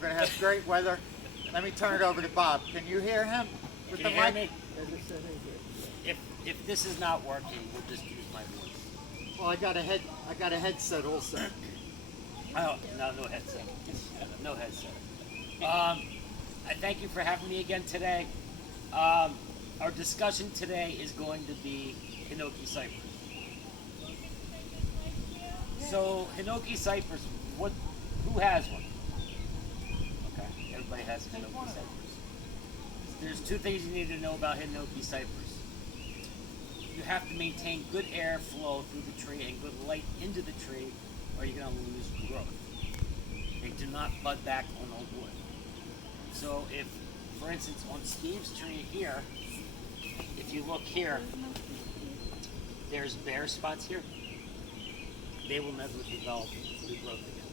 We're going to have great weather. Let me turn it over to Bob. Can you hear him with Can the you hear mic? me? If this is not working, we'll just use my voice. Well, I got a headset also. Oh, no headset. No headset. I thank you for having me again today. Our discussion today is going to be Hinoki Cypress. So, Hinoki Cypress, who has one? Okay, everybody has Hinoki Cypress. There's two things you need to know about Hinoki Cypress. You have to maintain good airflow through the tree and good light into the tree, or you're going to lose growth. They do not bud back on old wood. So if, for instance, on Steve's tree here, if you look here, there's bare spots here. They will never develop new growth again.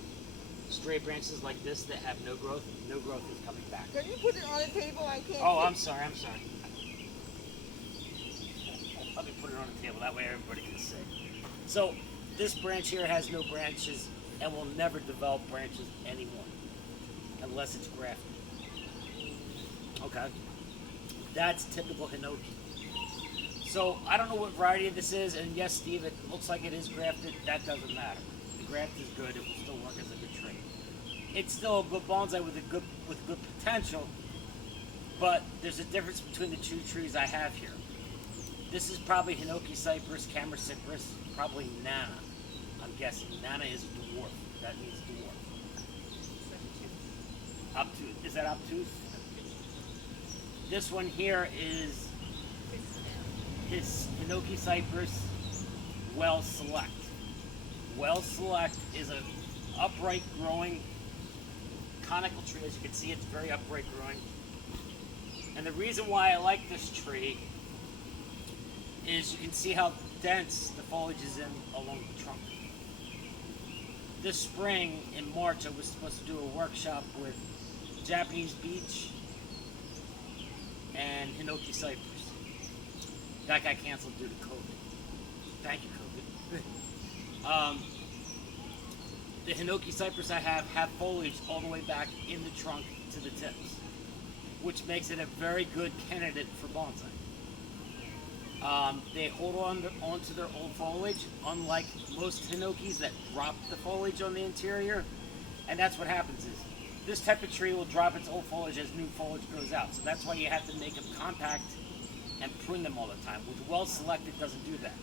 Straight branches like this that have no growth is coming back. Can you put it on the table? I can't. Oh, I'm sorry. Let me put it on the table, that way everybody can see. So, this branch here has no branches and will never develop branches anymore, unless it's grafted. Okay? That's typical Hinoki. So, I don't know what variety this is, and yes, Steve, it looks like it is grafted. That doesn't matter. The graft is good, it will still work as a good tree. It's still a good bonsai with good potential, but there's a difference between the two trees I have here. This is probably Hinoki Cypress, Camera Cypress, probably Nana. I'm guessing. Nana is dwarf. That means dwarf. Obtuse. Is that obtuse? This one here is Hinoki Cypress Well Select. Well Select is an upright growing conical tree. As you can see, it's very upright growing. And the reason why I like this tree is you can see how dense the foliage is in along the trunk. This spring, in March, I was supposed to do a workshop with Japanese beech and Hinoki Cypress. That got canceled due to COVID. Thank you, COVID. The Hinoki Cypress I have foliage all the way back in the trunk to the tips, which makes it a very good candidate for bonsai. They hold onto their old foliage, unlike most Hinokis that drop the foliage on the interior. And that's what happens is, this type of tree will drop its old foliage as new foliage grows out. So that's why you have to make them compact and prune them all the time. With Well Select, it doesn't do that.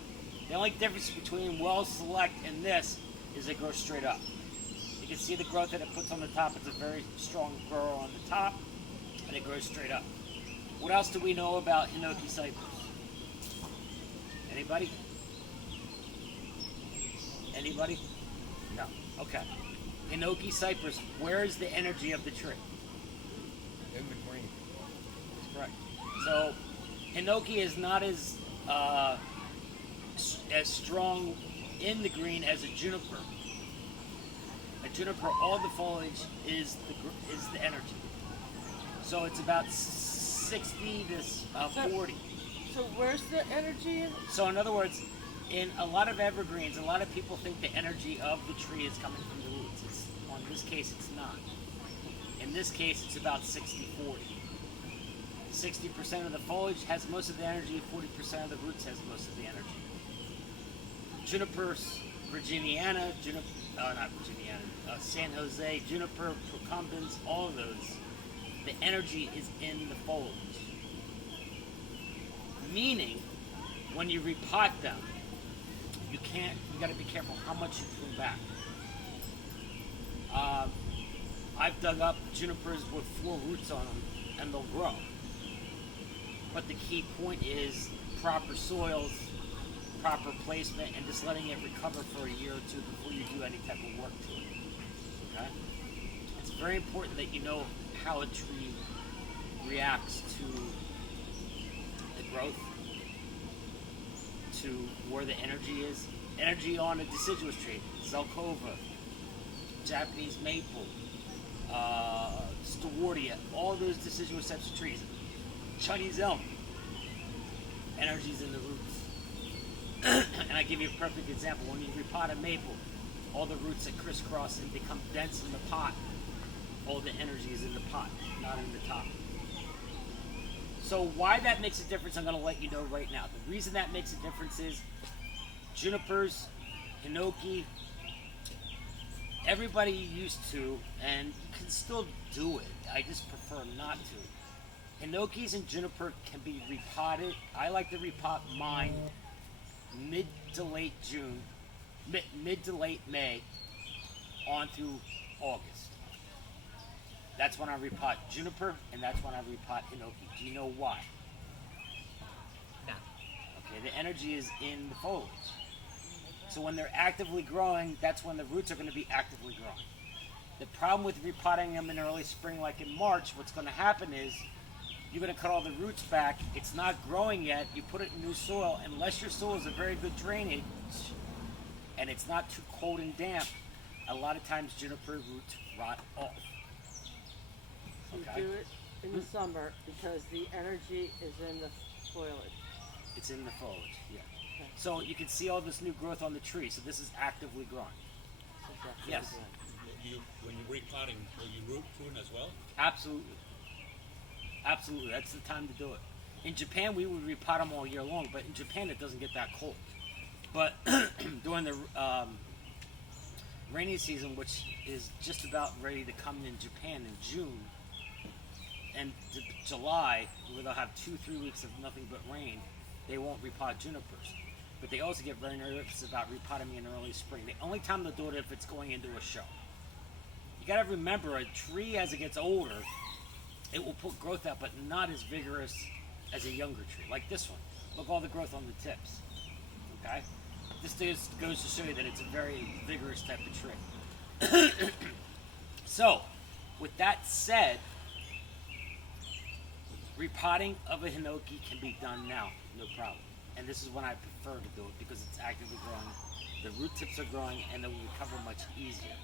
The only difference between Well Select and this is it grows straight up. You can see the growth that it puts on the top. It's a very strong grower on the top, and it grows straight up. What else do we know about Hinoki Cypress? Anybody? Anybody? No. Okay. Hinoki Cypress, where is the energy of the tree? In the green. That's correct. So, Hinoki is not as strong in the green as a juniper. A juniper, all the foliage is the energy. So it's about 60 to 40. So where's the energy in? So in other words, in a lot of evergreens, a lot of people think the energy of the tree is coming from the roots. On this case, it's not. In this case, it's about 60-40. 60% of the foliage has most of the energy, 40% of the roots has most of the energy. Juniper virginiana, San Jose, juniper, procumbens, all of those, the energy is in the foliage. Meaning, when you repot them, you got to be careful how much you prune back. I've dug up junipers with 4 roots on them, and they'll grow. But the key point is proper soils, proper placement, and just letting it recover for a year or two before you do any type of work to it. Okay? It's very important that you know how a tree reacts to the growth, to where the energy is. Energy on a deciduous tree, Zelkova, Japanese maple, Stewardia, all those deciduous types of trees. Chinese elm, energy's in the roots. And I give you a perfect example. When you repot a maple, all the roots that crisscross and become dense in the pot all the energy is in the pot, not in the top. So why that makes a difference, I'm going to let you know right now. The reason that makes a difference is junipers, hinoki, everybody used to, and you can still do it. I just prefer not to. Hinokis and juniper can be repotted. I like to repot mine mid to late June, mid to late May, on through August. That's when I repot juniper, and that's when I repot hinoki. Do you know why? No. Okay, the energy is in the foliage. So when they're actively growing, that's when the roots are going to be actively growing. The problem with repotting them in early spring, like in March, what's going to happen is you're going to cut all the roots back. It's not growing yet. You put it in new soil. Unless your soil is a very good drainage and it's not too cold and damp, a lot of times juniper roots rot off. You do it in the summer because the energy is in the foliage. It's in the foliage, yeah. So you can see all this new growth on the tree. So this is actively growing. Yes. When you're repotting, will you root prune as well? Absolutely. Absolutely. That's the time to do it. In Japan, we would repot them all year long, but in Japan, it doesn't get that cold. But during the rainy season, which is just about ready to come in Japan in June and July, where they'll have 2-3 weeks of nothing but rain, they won't repot junipers. But they also get very nervous about repotting me in early spring. The only time they'll do it if it's going into a show. You gotta remember, a tree as it gets older, it will put growth out, but not as vigorous as a younger tree, like this one. Look, all the growth on the tips. Okay? This just goes to show you that it's a very vigorous type of tree. So, with that said, repotting of a hinoki can be done now, no problem. And this is when I prefer to do it because it's actively growing, the root tips are growing, and they will recover much easier.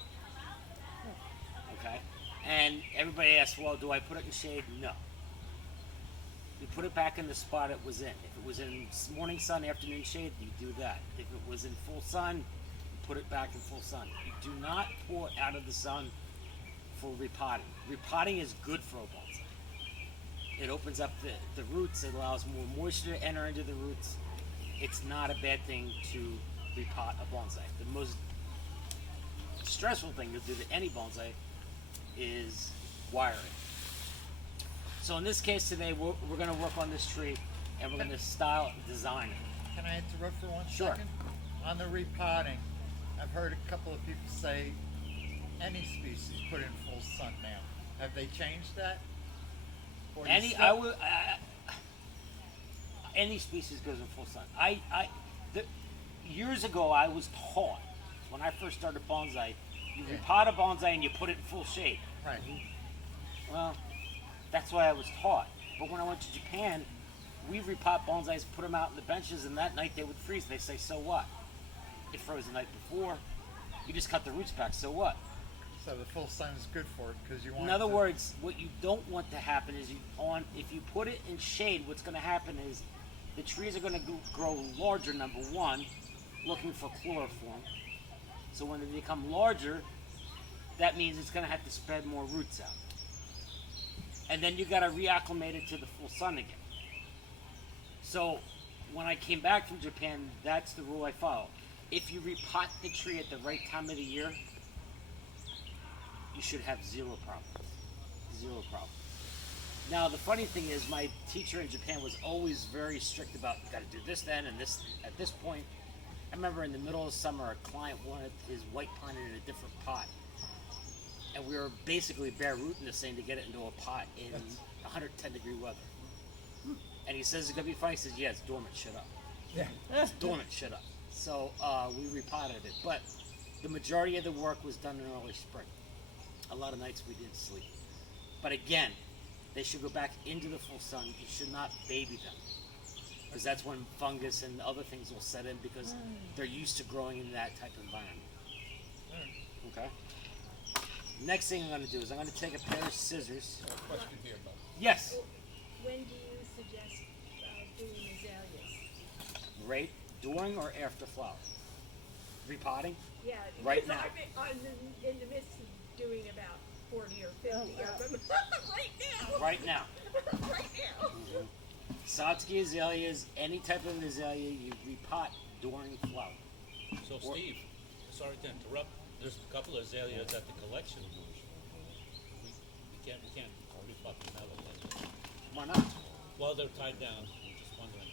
Okay? And everybody asks, well, do I put it in shade? No. You put it back in the spot it was in. If it was in morning sun, afternoon shade, you do that. If it was in full sun, you put it back in full sun. You do not pour out of the sun for repotting. Repotting is good for a bonsai. It opens up the roots. It allows more moisture to enter into the roots. It's not a bad thing to repot a bonsai. The most stressful thing to do to any bonsai is wiring. So in this case today, we're going to work on this tree and we're going to style and design it. Can I interrupt for one Sure. second? On the repotting, I've heard a couple of people say any species put in full sun now. Have they changed that? Or you still- Any species goes in full sun. Years ago, I was taught when I first started bonsai, you Yeah. repot a bonsai and you put it in full shade. Right. Well, that's why I was taught. But when I went to Japan, we repot bonsais, put them out in the benches, and that night they would freeze. They say, so what? It froze the night before. You just cut the roots back, so what? So the full sun is good for it because you want. In other words, what you don't want to happen is if you put it in shade, what's going to happen is the trees are going to grow larger, number one, looking for chloroform. So when they become larger, that means it's going to have to spread more roots out. And then you got to reacclimate it to the full sun again. So when I came back from Japan, that's the rule I follow. If you repot the tree at the right time of the year, you should have zero problems. Zero problems. Now the funny thing is, my teacher in Japan was always very strict about you got to do this then and this at this point. I remember in the middle of summer, a client wanted his white pine in a different pot, and we were basically bare rooting this thing to get it into a pot in 110-degree weather. And he says it's gonna be funny. He says, "Yeah, it's dormant. Shut up. Yeah. It's dormant. Shut up." So we repotted it, but the majority of the work was done in early spring. A lot of nights we didn't sleep. But again, they should go back into the full sun. You should not baby them, because that's when fungus and other things will set in because they're used to growing in that type of environment. Okay? Next thing I'm going to do is I'm going to take a pair of scissors. Question here, Bob. Yes, When do you suggest doing azaleas? right during or after flower? Repotting? Yeah, Right because now. I'm in the midst of doing about 40 or 50 of them right now. Right now. Right now. Satsuki azaleas, any type of azalea you repot during flower. So Steve, sorry to interrupt. There's a couple of azaleas at the collection. We can't repot them now. Why not? Well, they're tied down. I'm just wondering.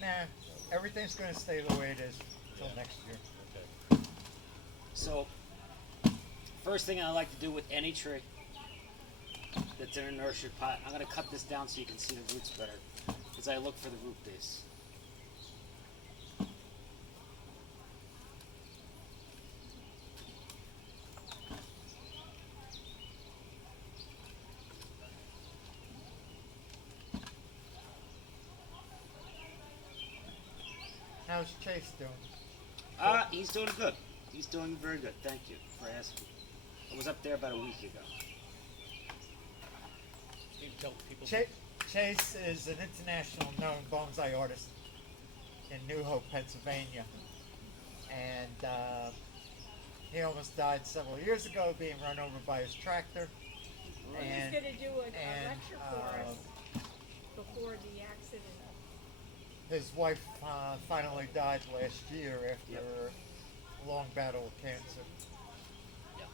Nah, everything's going to stay the way it is until Yeah. next year. Okay. So, first thing I like to do with any tree that's in a nursery pot, I'm going to cut this down so you can see the roots better, is I look for the root base. How's Chase doing? He's doing good. He's doing very good. Thank you for asking. I was up there about a week ago. Can you tell people? Chase is an international known bonsai artist in New Hope, Pennsylvania. And he almost died several years ago being run over by his tractor. He's going to do a and, lecture for us before the accident. His wife finally died last year after a long battle with cancer. Yeah.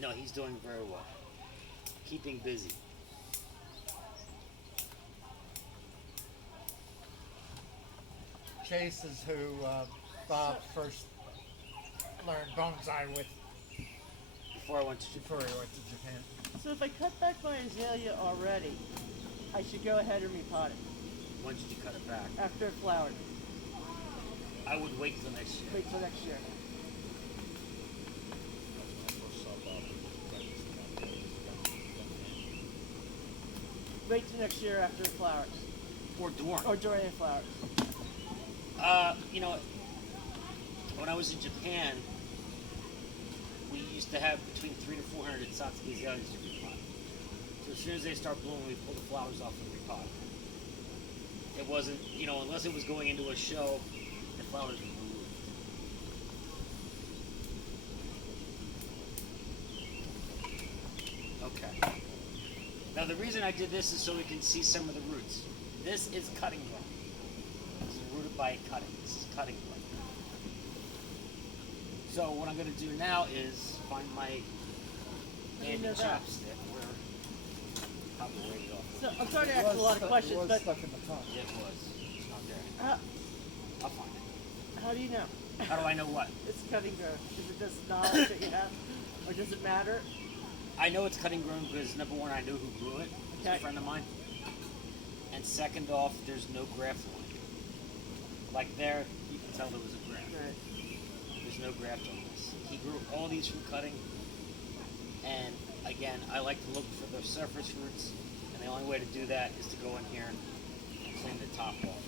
No, he's doing very well. Keeping busy. Chase is who Bob first learned bonsai with Before I went to Japan. before he went to Japan. So if I cut back my azalea already, I should go ahead and repot it When did you cut it back? after it flowered. I would wait till next year. Wait till next year. Wait till next year after it flowers. Or during. Or during it flowers. You know, when I was in Japan, we used to have between 300 to 400 Satsuki azaleas to repot. So as soon as they start blooming, we pull the flowers off and repot. It wasn't, you know, unless it was going into a show, the flowers were removed. Okay. Now the reason I did this is so we can see some of the roots. This is cutting ground. This is rooted by cutting. This is cutting ground. So what I'm going to do now is find my handy know that? chopstick where probably laid it off. So I'm sorry to ask a lot of questions, but stuck in the tongue. It was. It's not there. how, I'll find it. how do you know? How do I know what? It's cutting growth. Is it just knowledge that you have? Or does it matter? I know it's cutting grown because number one, I knew who grew it. It's a Okay. friend of mine. And second off, there's no graft on it. Like there, you can tell there was a graft. Right. There's no graft on this. He grew all these from cutting. And again, I like to look for the surface roots. And the only way to do that is to go in here and clean the top off.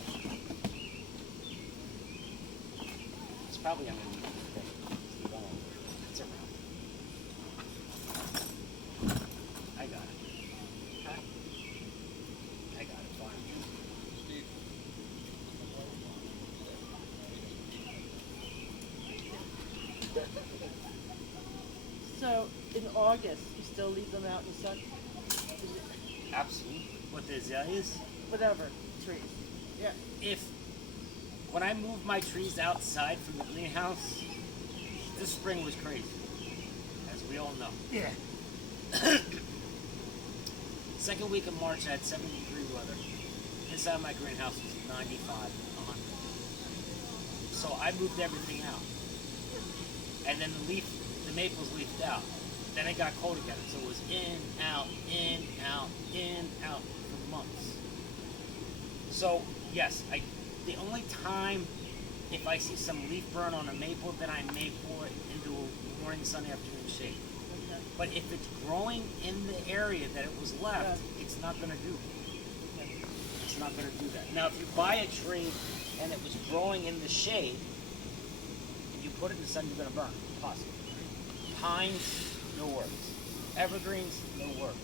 It's probably underneath the thing. It's around. I got it. I got it. Fine. So in August, you still leave them out in the sun? Is it, Absolutely. What the azaleas? whatever, trees. Yeah. If when I moved my trees outside from the greenhouse, this spring was crazy, as we all know. Yeah. Second week of March, I had 70-degree weather. Inside my greenhouse was 95, 100. So I moved everything out, and then the maples leafed out. Then it got cold again, so it was in, out, in, out, in, out for months. So yes, the only time if I see some leaf burn on a maple, then I may pour it into a morning, sun, afternoon shade. Okay. But if it's growing in the area that it was left, it's not going to do it. It's not going to do that. Now, if you buy a tree and it was growing in the shade, and you put it in the sun, you're going to burn. Possible. Pines, no worries. Evergreens, no worries.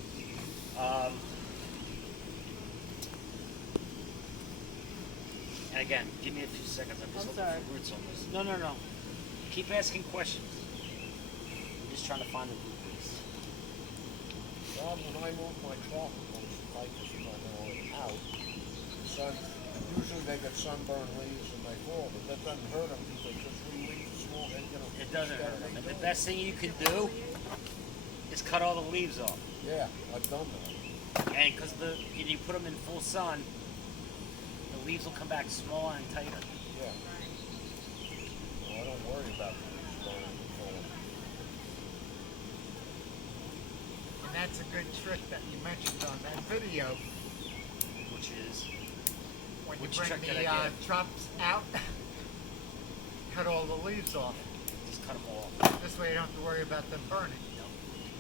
And again, give me a few seconds. I'm just I'm looking sorry. for roots on this. No. Keep asking questions. I'm just trying to find the root base. Bob, when I move my tropicals, cypress primarily out, sun, usually they get sunburned leaves and they fall, but that doesn't hurt them because they just release small, and, you know. It doesn't hurt them. And the redoing. best thing you can do is cut all the leaves off. Yeah, I've done that. And because you put them in full sun, the leaves will come back smaller and tighter. Yeah. Well, I don't worry about the leaves blowing and falling. And that's a good trick that you mentioned on that video. Which is, When you Which bring trick did the I give? chops out, cut all the leaves off. just cut them all off. This way you don't have to worry about them burning.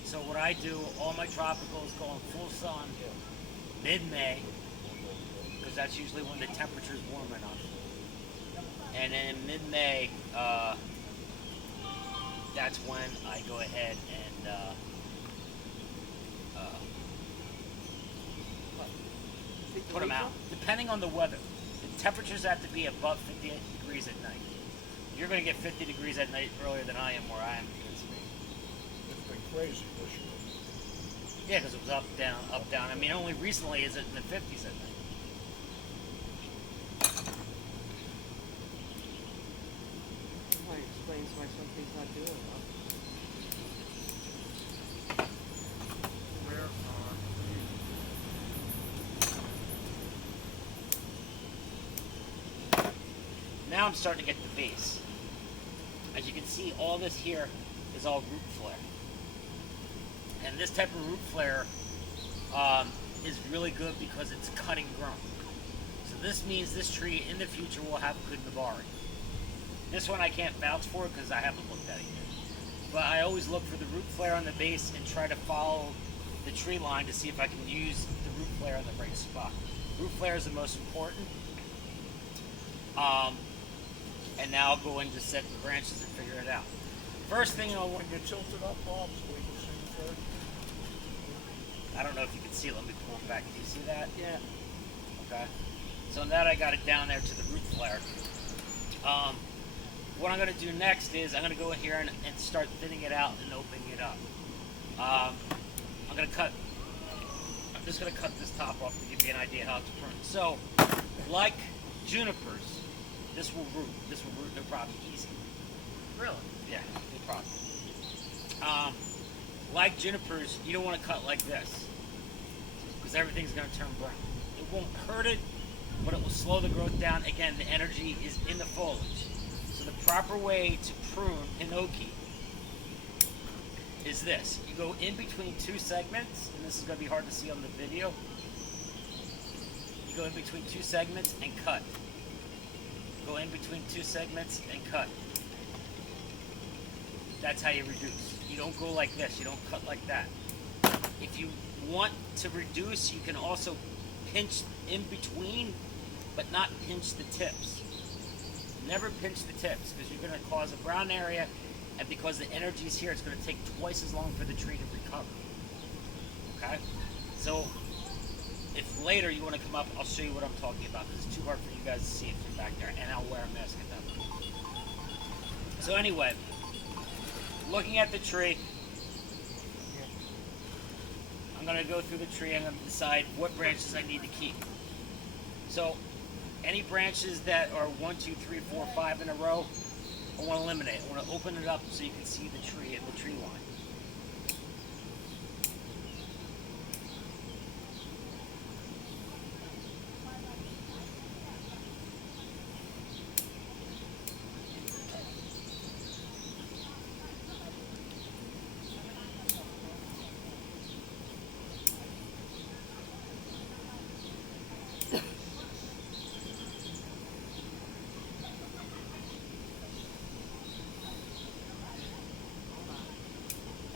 So what I do, all my tropicals go in full sun mid-May, because that's usually when the temperature's warm enough. And then mid-May, that's when I go ahead and put them out. Depending on the weather, the temperatures have to be above 50 degrees at night. You're going to get 50 degrees at night earlier than I am where I am in Pittsburgh. It's been crazy this year. Yeah, because it was up, down, up, down. I mean, only recently is it in the 50s at night. Well, it explains why something's not doing well. Where are Now I'm starting to get the base. As you can see, all this here is all root flare. And this type of root flare is really good because it's cutting grown. So this means this tree in the future will have good nabari. This one I can't vouch for because I haven't looked at it yet. But I always look for the root flare on the base and try to follow the tree line to see if I can use the root flare in the right spot. Root flare is the most important. And now I'll go in to set the branches and figure it out. First thing I'll want, When you tilt it up, Bob, so we can see the bird. I don't know if you can see it, let me pull it back. Do you see that? Yeah. Okay. So now that I got it down there to the root flare, what I'm going to do next is I'm going to go in here and start thinning it out and opening it up. I'm just going to cut this top off to give you an idea how it's pruned. So, like junipers, this will root no problem, easy. Really? Yeah, no problem. Like junipers, you don't want to cut like this because everything's going to turn brown. It won't hurt it, but it will slow the growth down. Again, the energy is in the foliage. So the proper way to prune Hinoki is this. You go in between two segments, and this is going to be hard to see on the video. You go in between two segments and cut. Go in between two segments and cut. That's how you reduce. You don't go like this. You don't cut like that. If you want to reduce, you can also pinch in between, but not pinch the tips. Never pinch the tips because you're going to cause a brown area, and because the energy is here, it's going to take twice as long for the tree to recover. Okay? So, if later you want to come up, I'll show you what I'm talking about because it's too hard for you guys to see it from back there, and I'll wear a mask at that point. So anyway, looking at the tree, I'm going to go through the tree. I'm going to decide what branches I need to keep. So, any branches that are 1, 2, 3, 4, 5 in a row, I want to eliminate. I want to open it up so you can see the tree and the tree line.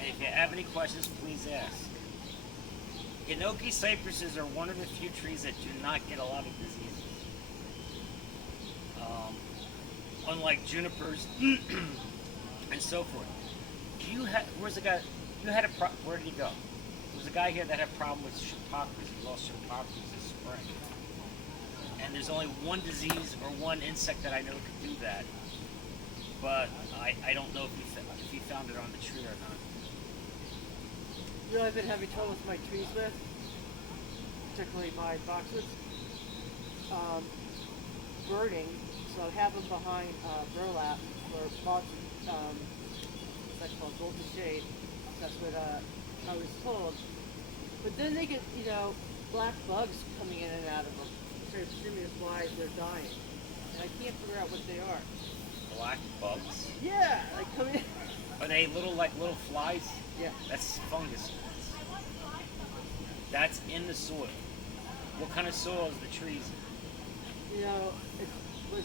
If you have any questions, please ask. Hinoki cypresses are one of the few trees that do not get a lot of diseases. Unlike junipers and so forth. Where's the guy? Where did he go? There was a guy here that had a problem with hypocrisy. He lost hypocrisy this spring. And there's only one disease or one insect that I know could do that. But I don't know if he found it on the tree or not. You know, I've been having trouble with my trees with, particularly my boxwoods, burning. So I have them behind burlap or what's that called, golden shade. That's what I was told. But then they get, black bugs coming in and out of them. So I'm assuming is why they're dying. And I can't figure out what they are. Black bugs. Yeah, like come in. Are they little flies? Yeah. That's fungus. That's in the soil. What kind of soil is the trees in? It was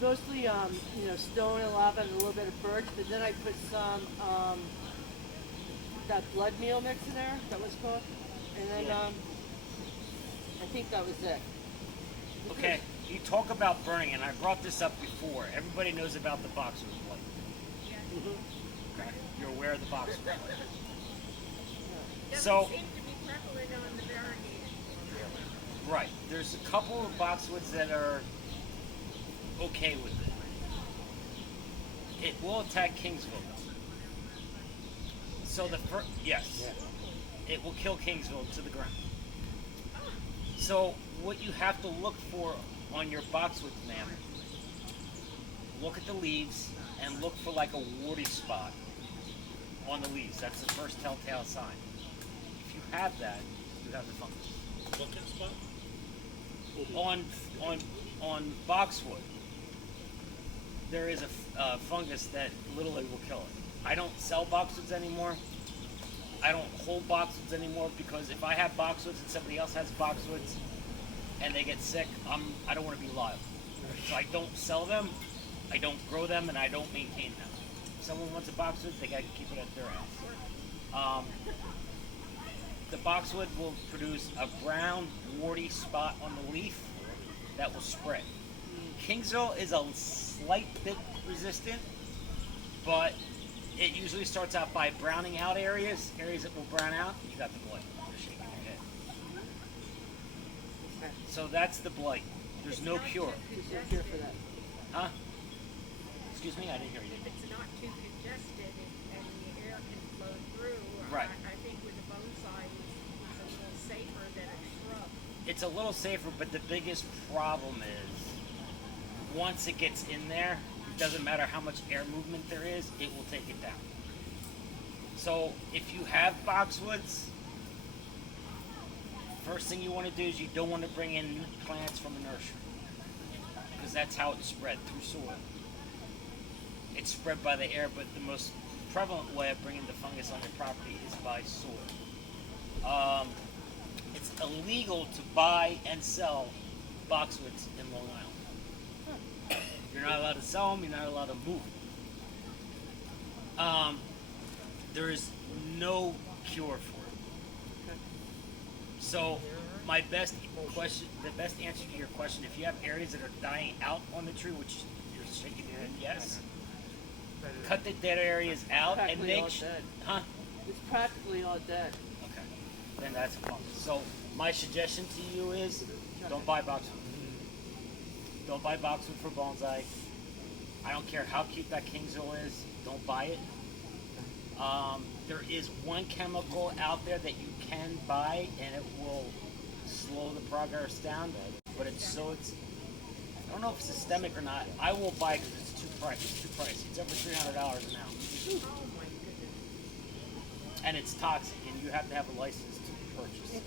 mostly stone and lava and a little bit of birch, but then I put some that blood meal mix in there. That was called, and then Yeah. I think that was it. Okay, you talk about burning, and I brought this up before. Everybody knows about the boxwood blight. Okay, you're aware of the boxwood blight. So, Doesn't seem to be prevalent on the variegated. right, there's a couple of boxwoods that are okay with it. It will attack Kingsville. So yes, it will kill Kingsville to the ground. So what you have to look for on your boxwood, ma'am, look at the leaves and look for like a warty spot on the leaves. That's the first telltale sign. If you have that, you have the fungus. Looking spot? On boxwood, there is a fungus that literally will kill it. I don't sell boxwoods anymore. I don't hold boxwoods anymore because if I have boxwoods and somebody else has boxwoods and they get sick, I don't want to be liable. So I don't sell them, I don't grow them, and I don't maintain them. If someone wants a boxwood, they gotta keep it at their house. The boxwood will produce a brown, warty spot on the leaf that will spread. Kingsville is a slight bit resistant, but it usually starts out by browning out areas that will brown out. You got the blight. You're shaking your head. So that's the blight. There's no cure. There's no cure for that. Huh? Excuse me, I didn't hear you. If it's not too congested and the air can flow through, Right. I think with the bonsai, it's a little safer than a shrub. It's a little safer, but the biggest problem is once it gets in there, it doesn't matter how much air movement there is, it will take it down. So if you have boxwoods, first thing you want to do is you don't want to bring in new plants from a nursery because that's how it's spread, through soil. It's spread by the air, but the most prevalent way of bringing the fungus on your property is by soil. It's illegal to buy and sell boxwoods in Long Island. You're not allowed to sell them, you're not allowed to move them. There is no cure for it. So the best answer to your question, if you have areas that are dying out on the tree, which you're shaking your head yes, cut the dead areas out and Practically make all dead. huh? It's practically all dead. Okay, then that's a fungus. So my suggestion to you is don't buy boxwood. Don't buy boxwood for bonsai. I don't care how cute that Kingsville is. Don't buy it. There is one chemical out there that you can buy, and it will slow the progress down. But it's I don't know if it's systemic or not. I won't buy it because it's too pricey. It's over $300 an ounce, Oh my goodness. and it's toxic, and you have to have a license to purchase it.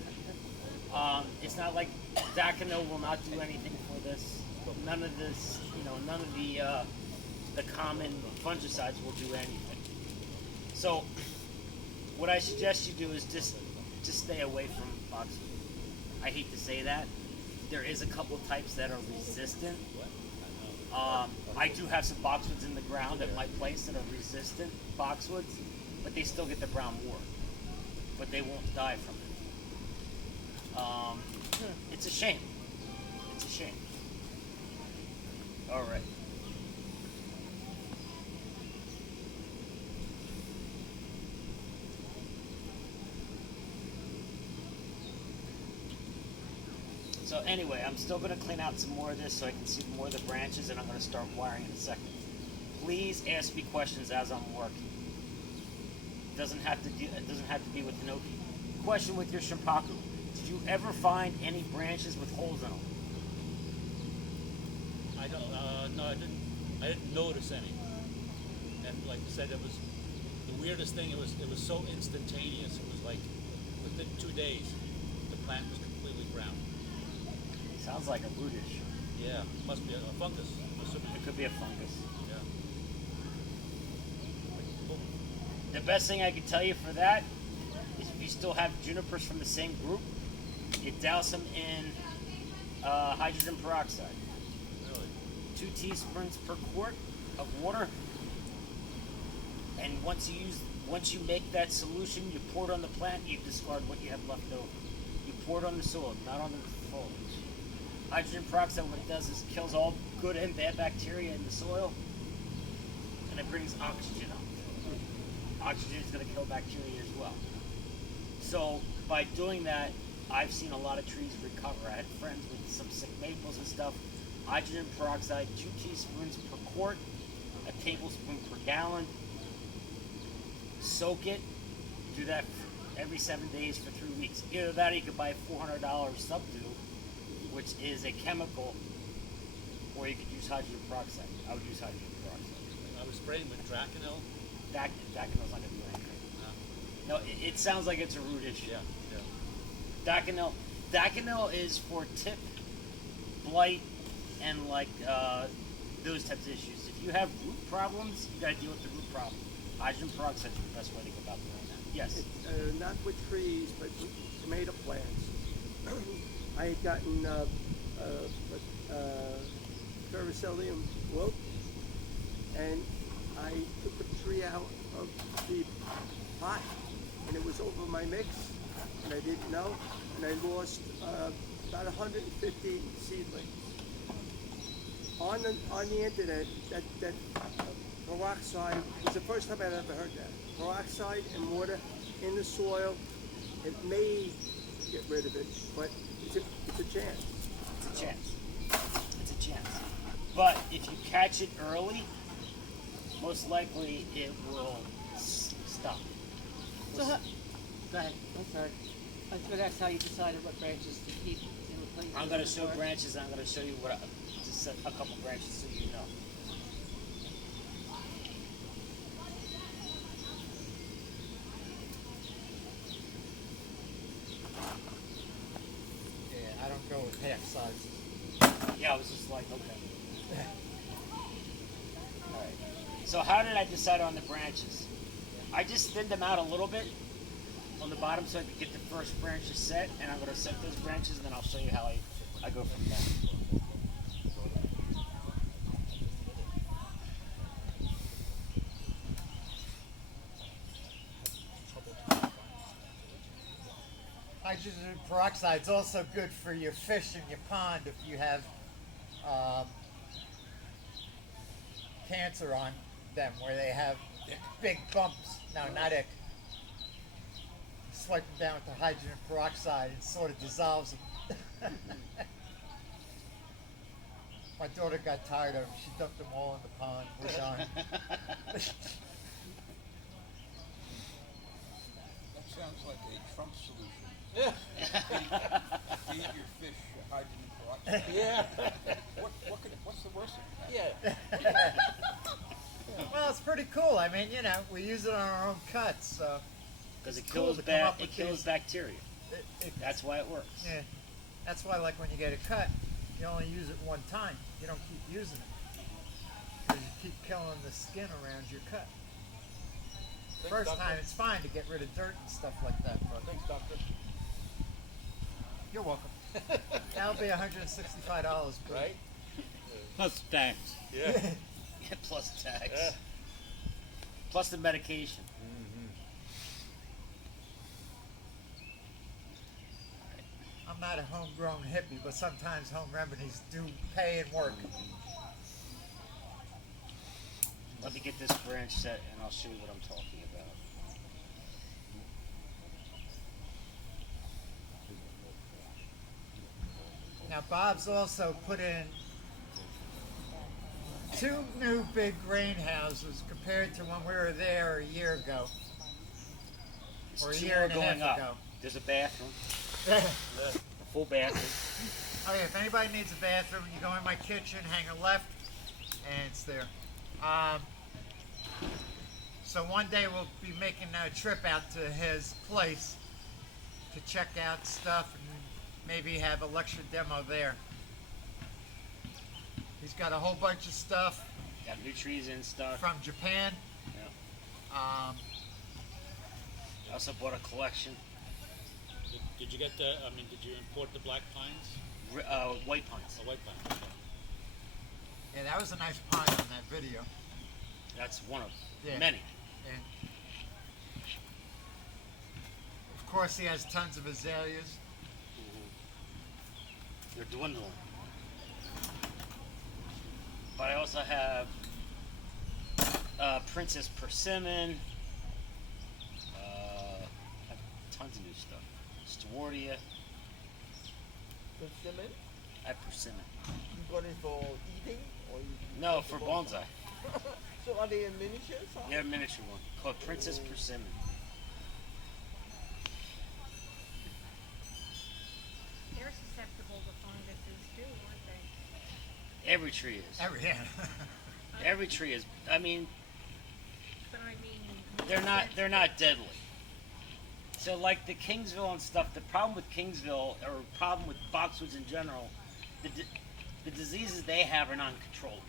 It's not like Dacano will not do anything for this. None of this, none of the common fungicides will do anything. So, what I suggest you do is just stay away from boxwood. I hate to say that. There is a couple types that are resistant. I do have some boxwoods in the ground at my place that are resistant boxwoods, but they still get the brown wart. But they won't die from it. It's a shame. It's a shame. All right. So anyway, I'm still going to clean out some more of this so I can see more of the branches, and I'm going to start wiring in a second. Please ask me questions as I'm working. Doesn't have to it doesn't have to be with Hinoki. Question with your Shimpaku: did you ever find any branches with holes in them? I don't. No, I didn't. I didn't notice any. And like I said, it was the weirdest thing. It was so instantaneous. It was like within 2 days, the plant was completely brown. Sounds like a root issue. Yeah, must be a fungus. I'm assuming. It could be a fungus. Yeah. The best thing I can tell you for that is if you still have junipers from the same group, you douse them in hydrogen peroxide. Really? 2 teaspoons per quart of water. And once you make that solution, you pour it on the plant, you discard what you have left over. You pour it on the soil, not on the foliage. Hydrogen peroxide, what it does is kills all good and bad bacteria in the soil, and it brings oxygen up. Oxygen is going to kill bacteria as well. So by doing that, I've seen a lot of trees recover. I had friends with some sick maples and stuff. Hydrogen peroxide, 2 teaspoons per quart, a tablespoon per gallon. Soak it. Do that every 7 days for 3 weeks. Either that, or you could buy $400 Subdue, which is a chemical, or you could use hydrogen peroxide. I would use hydrogen peroxide. I was spraying with Draconil. Daconil's not going to do anything. No, it sounds like it's a root issue. Yeah. Daconil is for tip, blight, and like those types of issues. If you have root problems, you got to deal with the root problem. Hydrogen peroxide is the best way to go about doing that. Yes. Not with trees, but with tomato plants. I had gotten Vermicillium wilt, and I took the tree out of the pot, and it was over my mix, and I didn't know, and I lost about 150 seedlings. On the internet, that peroxide was the first time I'd ever heard that. Peroxide and water in the soil, it may get rid of it, but it's a chance. It's a chance. It's a chance. But if you catch it early, most likely it will stop. So how, Go ahead. I'm sorry. I was going to ask how you decided what branches to keep in place. I'm going to show branches. I'm going to show you just set a couple branches so you know. Yeah, I don't go with half sizes. Yeah, I was just like, okay. Alright. So how did I decide on the branches? I just thinned them out a little bit on the bottom so I could get the first branches set, and I'm going to set those branches, and then I'll show you how I go from there. Hydrogen peroxide is also good for your fish in your pond if you have cancer on them, where they have big bumps. No, not ick. Swipe them down with the hydrogen peroxide, it sort of dissolves them. My daughter got tired of them. She dumped them all in the pond. We're done. That sounds like a Trump solution. Yeah. Feed your fish hydrogen peroxide. Yeah. What's the worst of that? Yeah. Well, it's pretty cool. I mean, we use it on our own cuts, so Because it It's cool kills to come up it with kills these- bacteria. it, That's why it works. yeah. That's why, like, when you get a cut, you only use it one time. You don't keep using it. Because you keep killing the skin around your cut. First Doctor. time, it's fine to get rid of dirt and stuff like that, but Thanks, doctor. you're welcome. That'll be $165, bro. Right? Plus tax. Yeah. Plus tax. Yeah. Plus the medication. I'm not a homegrown hippie, but sometimes home remedies do pay and work. Let me get this branch set and I'll show you what I'm talking about. Now, Bob's also put in 2 new big greenhouses compared to when we were there a year ago. It's or a 2 year more and a going half up. ago. There's a bathroom, a full bathroom. Oh yeah, if anybody needs a bathroom, you go in my kitchen, hang a left, and it's there. So one day we'll be making a trip out to his place to check out stuff and maybe have a lecture demo there. He's got a whole bunch of stuff Got new trees and stuff. from Japan. Yeah. Um, I also bought a collection. Did you get the? I mean, did you import the black pines? White pines. The white pines. Okay. yeah, that was a nice pine on that video. That's one of Yeah. many. And of course, he has tons of azaleas. They're dwindling. But I also have Princess Persimmon. I have tons of new stuff. Stewardia. Persimmon? I have persimmon. You got it for eating or you? No, for bonsai. So are they in miniatures? Huh? Yeah, a miniature one called Princess Persimmon. They're susceptible to funguses too, aren't they? Every tree is. Yeah. Every tree is. I mean, But I mean, they're not deadly. So like the Kingsville and stuff, the problem with Kingsville or problem with boxwoods in general, the diseases they have are non-controllable.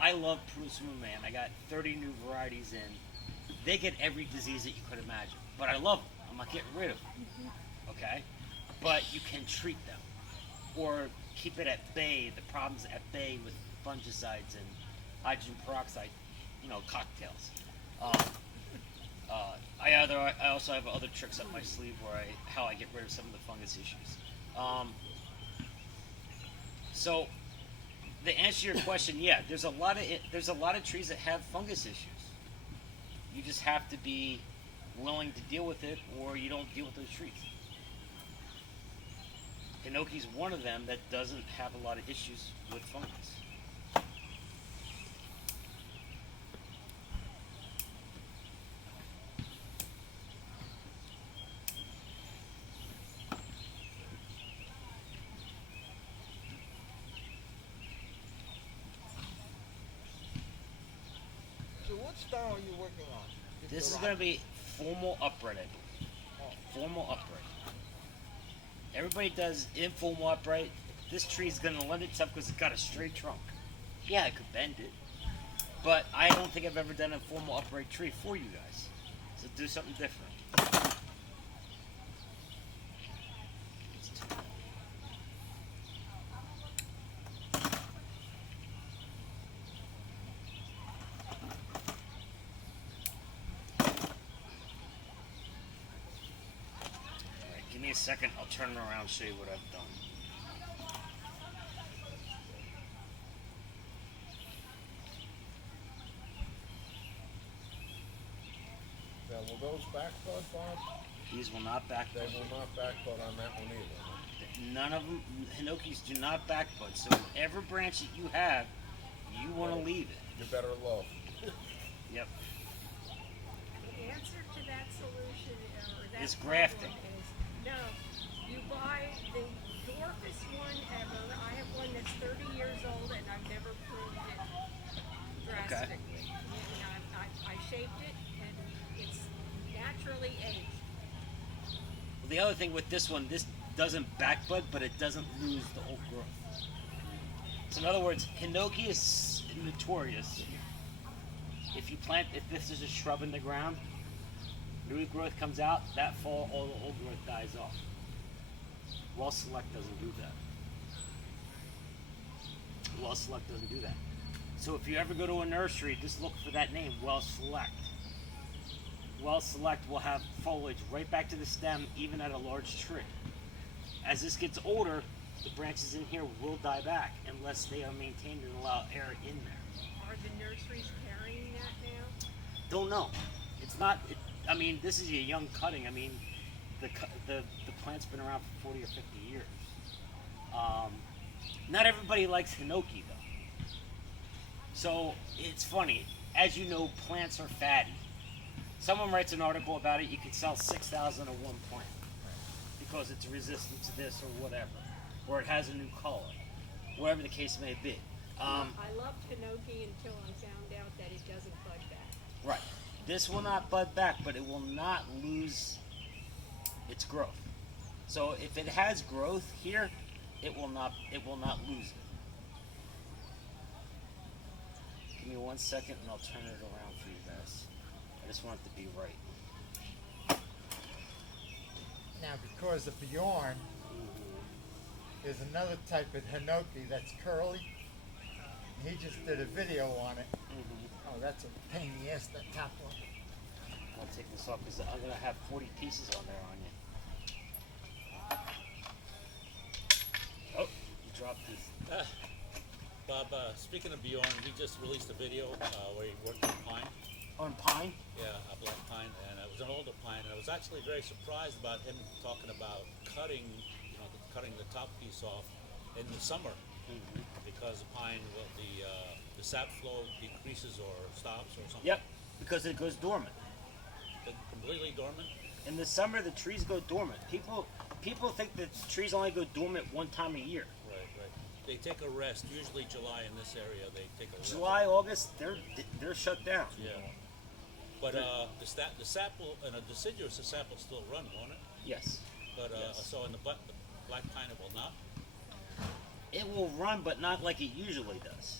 I love Perusa Man. I got 30 new varieties in. They get every disease that you could imagine, but I love them. I'm not getting rid of them. Okay, but you can treat them or keep it at bay. The problems at bay with fungicides and hydrogen peroxide, cocktails. I also have other tricks up my sleeve where how I get rid of some of the fungus issues. So, to answer your question, yeah, there's a lot of trees that have fungus issues. You just have to be willing to deal with it, or you don't deal with those trees. Hinoki's one of them that doesn't have a lot of issues with fungus. So what style are you working on? This is the going to be formal upright, I believe. Formal upright. Everybody does informal upright. This tree is going to lend itself because it's got a straight trunk. Yeah, I could bend it, but I don't think I've ever done a formal upright tree for you guys. So do something different. It's too long. Alright, give me a second. I'll turn it around and show you what I've done. Now, will those backbud, Bob? These will not back They bud. will not backbud on that one either. Huh? None of them, Hinokis do not back bud. So whatever branch that you have, you want to leave it. You're better off. Yep. the answer to that solution or that Is grafting. problem is no. You buy the dwarfest one ever. I have one that's 30 years old and I've never pruned it drastically. I shaped it and it's naturally aged. Well, the other thing with this one, this doesn't back bud, but it doesn't lose the old growth. So in other words, Hinoki is notorious. If this is a shrub in the ground, new growth comes out, that fall all the old growth dies off. Well Select doesn't do that. Well Select doesn't do that. So if you ever go to a nursery, just look for that name, Well Select. Well Select will have foliage right back to the stem, even at a large tree. As this gets older, the branches in here will die back unless they are maintained and allow air in there. Are the nurseries carrying that now? Don't know. It's not. I mean, this is a young cutting. I mean, the plant's been around for 40 or 50 years. Not everybody likes Hinoki though. So it's funny. As you know, plants are fatty. someone writes an article about it, you could sell 6,000 of one plant because it's resistant to this or whatever, or it has a new color, whatever the case may be. I loved Hinoki until I found out that it doesn't bud back. Right. This will not bud back, but it will not lose its growth. So if it has growth here, it will not lose it. Give me 1 second and I'll turn it around for you guys. I just want it to be right. Now, because of Bjorn, there's another type of Hinoki that's curly. He just did a video on it. Oh, that's a pain in the ass, that top one. I'll take this off because I'm going to have 40 pieces on there on you. Oh, you dropped this. Bob, speaking of Bjorn, he just released a video where he worked on pine. On pine? Yeah, a black pine, and it was an older pine, and I was actually very surprised about him talking about cutting the top piece off in the summer, because the pine, the sap flow decreases or stops or something. Yep, because it goes dormant. Completely dormant. In the summer, the trees go dormant. People think that trees only go dormant one time a year. Right. They take a rest. Usually July in this area, they take a rest. July, August, they're shut down. Yeah. But the sap will, in a deciduous, the sap will still run, won't it? Yes. But Yes. so in the black pine, it will not. It will run, but not like it usually does.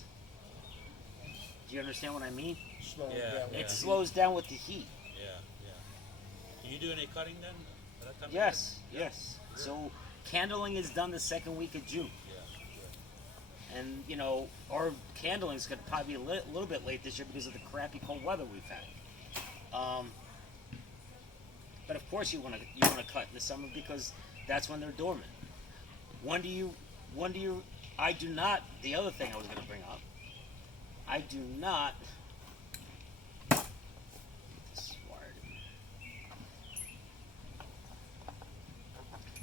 Do you understand what I mean? Slowing Yeah, down. yeah. It slows down with the heat. Yeah. Do you do any cutting then? At that time of Yes, year? yes. So candling is done the second week of June. Yeah. And, our candling is going to probably be a little bit late this year because of the crappy cold weather we've had. But of course you want to cut in the summer because that's when they're dormant. When do you? I do not. The other thing I was going to bring up. I do not. This wired.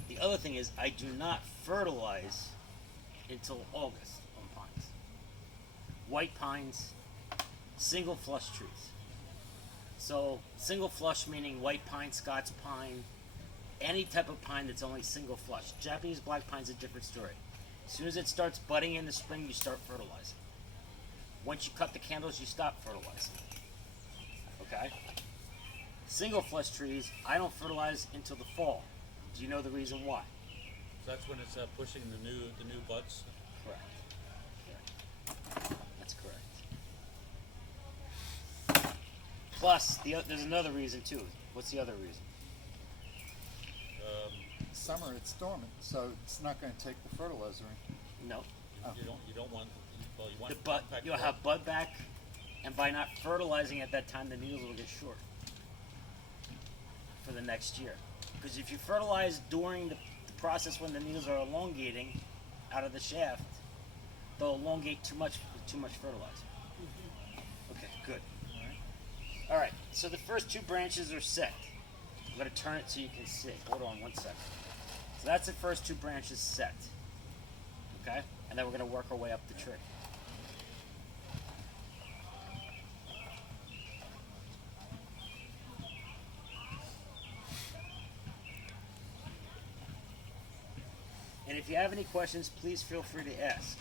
The other thing is I do not fertilize until August on pines. White pines, single flush trees. So single flush meaning white pine, Scots pine, any type of pine that's only single flush. Japanese black pine's a different story. As soon as it starts budding in the spring, you start fertilizing. Once you cut the candles, you stop fertilizing. Okay? Single flush trees, I don't fertilize until the fall. Do you know the reason why? So that's when it's pushing the new buds. Correct. That's correct. Plus, there's another reason too. What's the other reason? Summer it's dormant, so it's not going to take the fertilizer in. No. You don't want. Well, you want The bud, back you'll growth. have bud back, and by not fertilizing at that time, the needles will get short for the next year. Because if you fertilize during the process when the needles are elongating out of the shaft, they'll elongate too much with too much fertilizer. Okay, good. All right. So the first two branches are set. I'm going to turn it so you can see. Hold on 1 second. So that's the first two branches set. Okay? And then we're going to work our way up the tree. And if you have any questions, please feel free to ask.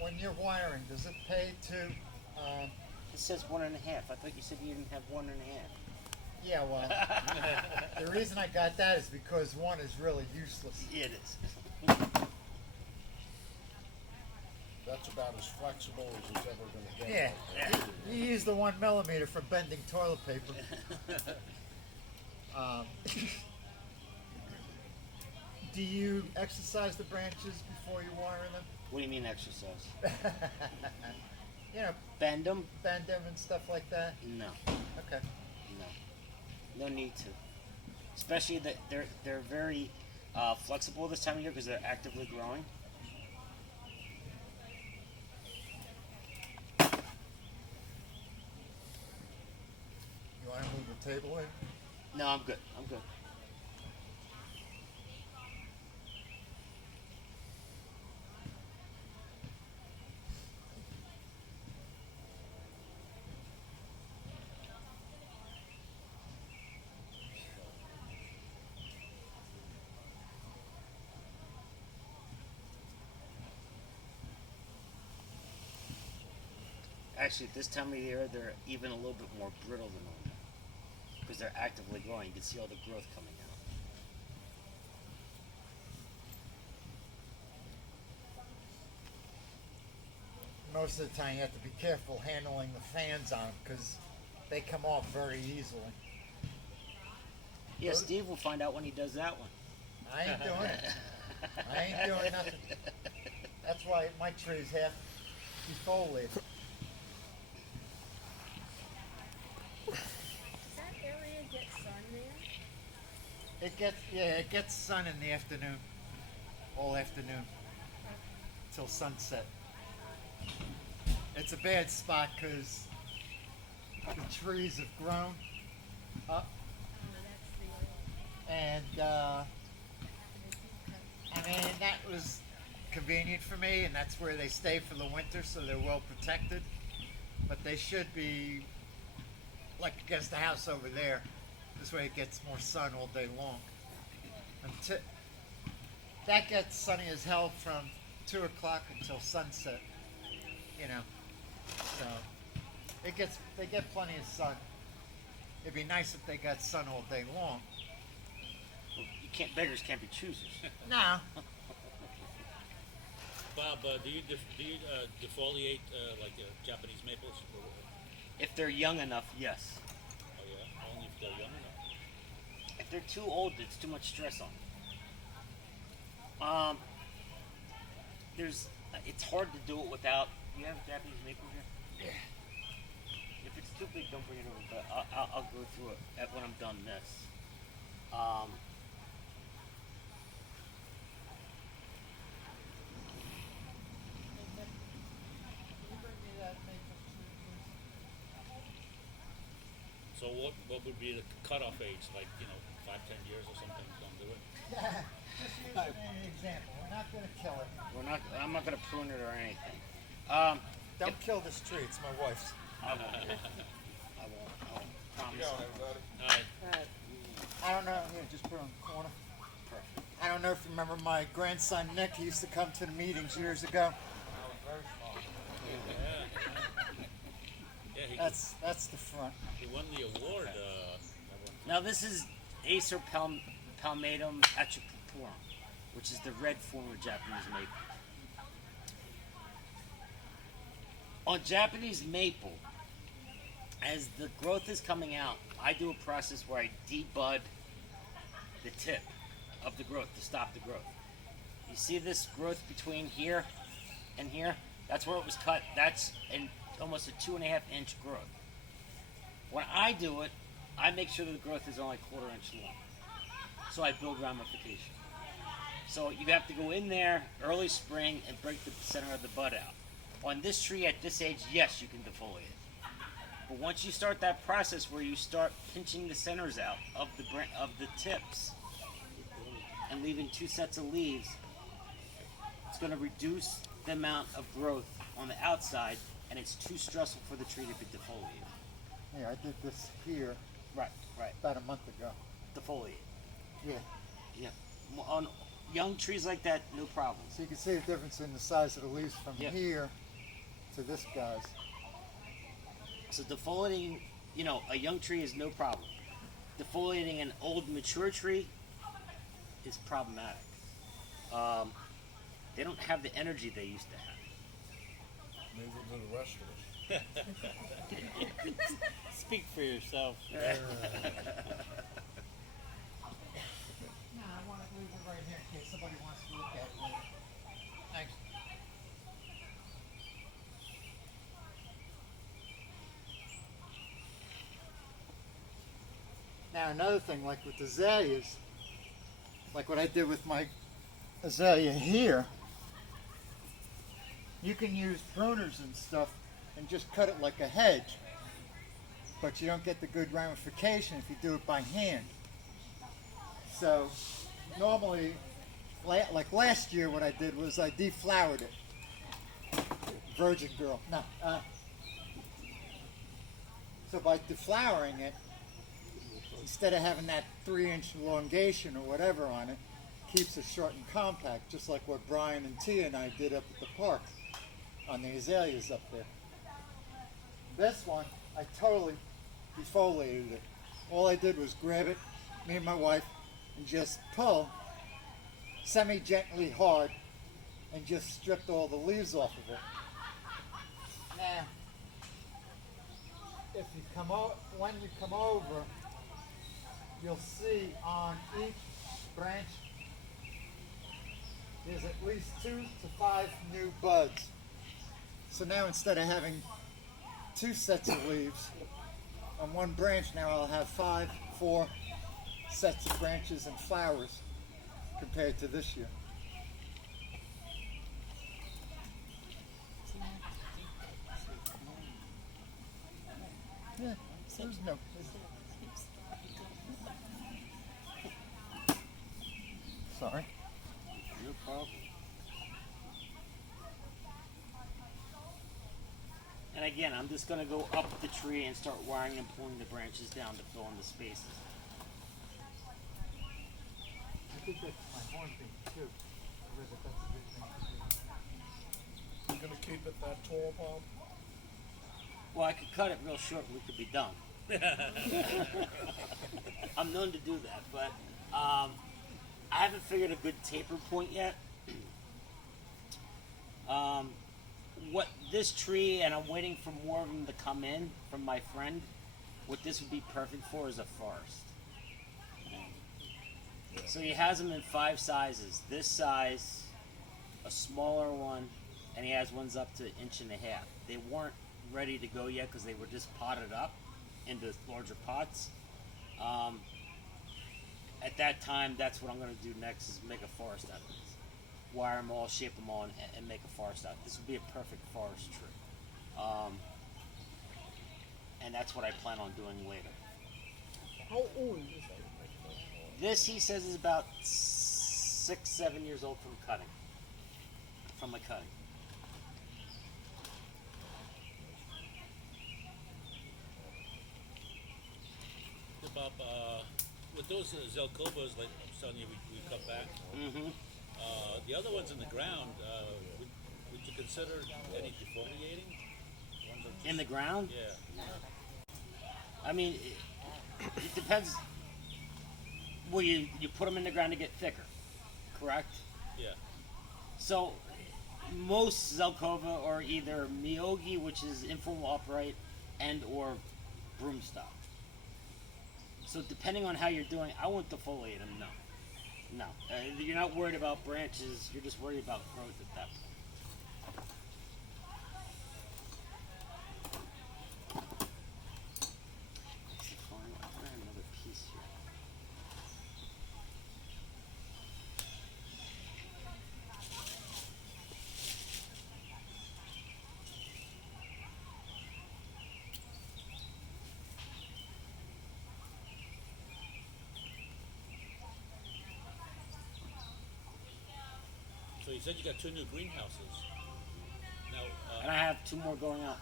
When you're wiring, does it pay to, It says 1.5. I thought you said you didn't have 1.5. yeah, well, the reason I got that is because one is really useless. It is. That's about as flexible as it's ever going to get. Yeah, you use the 1 millimeter for bending toilet paper. Do you exercise the branches before you wire them? What do you mean exercise? You know, Bend them? bend them and stuff like that? No. Okay. No. No need to. Especially that they're very flexible this time of year because they're actively growing. You want to move the table in? No, I'm good. I'm good. actually, at this time of year, they're even a little bit more brittle than normal because they're actively growing. You can see all the growth coming out. Most of the time, you have to be careful handling the fans on them because they come off very easily. Yeah, Steve will find out when he does that one. I ain't doing it. I ain't doing nothing. That's why my tree's half defoliated. Does that area get sun there? It gets sun in the afternoon, all afternoon, till sunset. It's a bad spot because the trees have grown up, and I mean that was convenient for me, and that's where they stay for the winter, so they're well protected. But they should be like against the house over there. This way it gets more sun all day long. Until that gets sunny as hell from 2 o'clock until sunset. You know, so they get plenty of sun. It'd be nice if they got sun all day long. Well, beggars can't be choosers. No. Bob, do you defoliate like Japanese maples? If they're young enough, yes. Oh yeah, only if they're young enough. If they're too old, it's too much stress on them. It's hard to do it without. Do you have Japanese maple here? Yeah. If it's too big, don't bring it over. But I'll go through it when I'm done this. So what would be the cutoff age? Like 5, 10 years or something? Don't do it. Just use it as an example. We're not going to kill it. I'm not gonna prune it or anything. Don't kill this tree. It's my wife's. I won't. I won't promise. everybody. All right. Alright. I don't know. Here, just put it on the corner. Perfect. I don't know if you remember my grandson Nick. He used to come to the meetings years ago. Yeah, That's the front. he won the award. Now this is Acer palmatum atroporum, which is the red form of Japanese maple. On Japanese maple, as the growth is coming out, I do a process where I debud the tip of the growth to stop the growth. You see this growth between here and here? That's where it was cut. That's almost a 2.5-inch growth. When I do it, I make sure that the growth is only a 1/4 inch long. So I build ramification. So you have to go in there early spring and break the center of the bud out. On this tree at this age, yes, you can defoliate it. But once you start that process where you start pinching the centers out of the tips and leaving 2 sets of leaves, it's going to reduce the amount of growth on the outside, and it's too stressful for the tree to be defoliated. Yeah, I did this here Right. about a month ago. Defoliate. Yeah. Yeah. On young trees like that, no problem. So you can see the difference in the size of the leaves from Yeah. here to this guy's. So defoliating, a young tree is no problem. Defoliating an old mature tree is problematic. They don't have the energy they used to have. Neither do the rest of us. Speak for yourself. No, I want to leave it right here in case somebody wants to look at it later. Thanks. Now another thing, like with azaleas, like what I did with my azalea here, you can use pruners and stuff and just cut it like a hedge, but you don't get the good ramification if you do it by hand. So normally, like last year, what I did was I deflowered it. Virgin girl. No. So by deflowering it, instead of having that 3-inch elongation or whatever on it, keeps it short and compact, just like what Brian and Tia and I did up at the park on the azaleas up there. This one, I totally defoliated it. All I did was grab it, me and my wife, and just pull semi-gently hard and just stripped all the leaves off of it. Now, if you come when you come over, you'll see on each branch there's at least 2 to 5 new buds. So now instead of having 2 sets of leaves on one branch, now I'll have 4 sets of branches and flowers compared to this year. Yeah, there's no. Sorry. No problem. And again, I'm just going to go up the tree and start wiring and pulling the branches down to fill in the spaces. I think that's my horn thing too. I read that that's a good thing to do. You gonna keep it that tall, Bob? Well, I could cut it real short and we could be done. I'm known to do that, but I haven't figured a good taper point yet. What this tree, and I'm waiting for more of them to come in from my friend, what this would be perfect for is a forest. So he has them in 5 sizes. This size, a smaller one, and he has ones up to 1.5 inches. They weren't ready to go yet because they were just potted up into larger pots. At that time, that's what I'm going to do next, is make a forest out of this. Wire them all, shape them all, and make a forest out. This would be a perfect forest tree. And that's what I plan on doing later. How old is that? This, he says, is about 6-7 years old from cutting. From the cutting. Yeah, Bob, with those Zelkovas, like I was telling you, we cut back. Mm-hmm. The other ones in the ground, would you consider any defoliating? Ones that In the ground? Yeah. I mean, it depends. Well, you put them in the ground to get thicker, correct? Yeah. So, most Zelkova are either Miyogi, which is informal upright, and or broomstock. So depending on how you're doing, I won't defoliate them, no. No. You're not worried about branches, you're just worried about growth at that point. I have another piece here. So you said you got 2 new greenhouses. Now, And I have 2 more going up.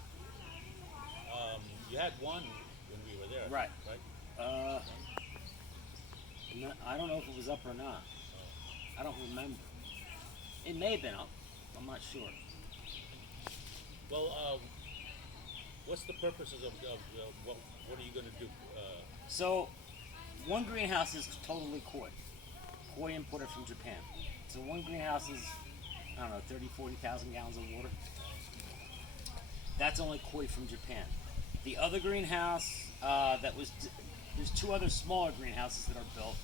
you had one when we were there. Right. Right. I don't know if it was up or not. I don't remember. It may have been up. I'm not sure. Well, what's the purposes of what are you going to do? So, one greenhouse is totally koi. Koi imported from Japan. So one greenhouse is, I don't know, 30, 40,000 gallons of water. That's only koi from Japan. The other greenhouse, there's 2 other smaller greenhouses that are built.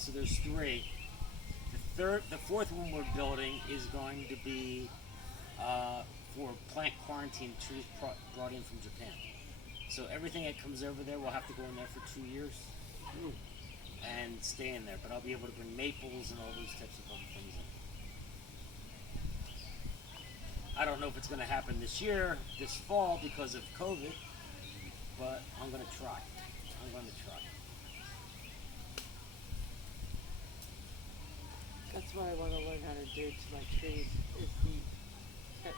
So there's 3. The 4th one we're building is going to be for plant quarantine trees brought in from Japan. So everything that comes over there will have to go in there for 2 years and stay in there. But I'll be able to bring maples and all those types of other things in. I don't know if it's going to happen this year, this fall, because of COVID, but I'm going to try. That's what I want to learn how to do to my trees, is the tips.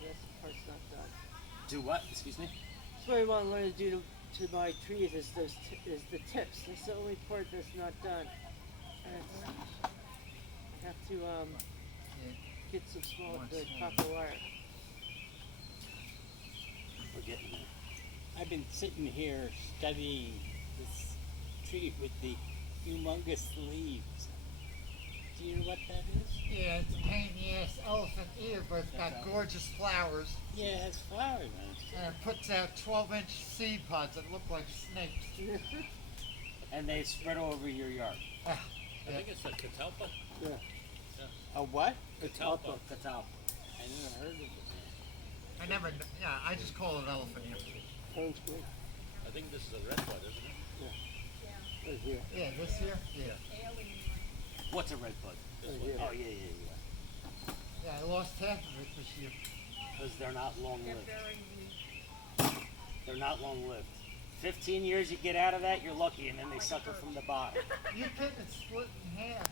The rest of the part's not done. Do what? Excuse me? That's what I want to learn to do to my trees, is is the tips. That's the only part that's not done. And I have to get some small, the copper wire. I've been sitting here studying this tree with the humongous leaves. Do you know what that is? Yeah, it's a pain in the ass elephant ear, but it's got gorgeous flowers. Yeah, it has flowers on it. And it puts out 12-inch seed pods that look like snakes. And they spread over your yard. I think it's a catalpa. A what? Catalpa. Catalpa. I never heard of it. I never, yeah, I just call it elephant ear. Sounds good. I think this is a red bud, isn't it? Right here. Yeah, this here? Yeah. What's a red bud? This Right one. here. Oh, yeah. Yeah, I lost half of it this year. Because they're not long They're lived. very weak. They're not long lived. 15 years you get out of that, you're lucky, and then they sucker from the bottom. You couldn't, it split in half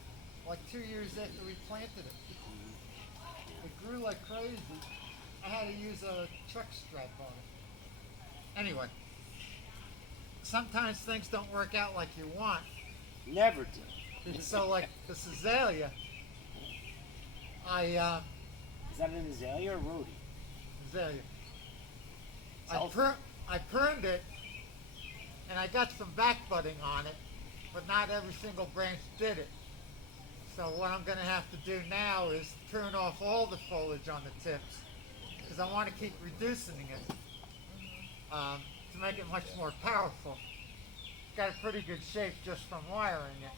like 2 years after we planted it. It grew like crazy. I had to use a truck strap on it. Anyway, sometimes things don't work out like you want. Never do. So like the azalea, Is that an azalea or rhodey? azalea. It's I pruned it, and I got some back budding on it, but not every single branch did it. So what I'm going to have to do now is prune off all the foliage on the tips, because I want to keep reducing it to make it much more powerful. It's got a pretty good shape just from wiring it,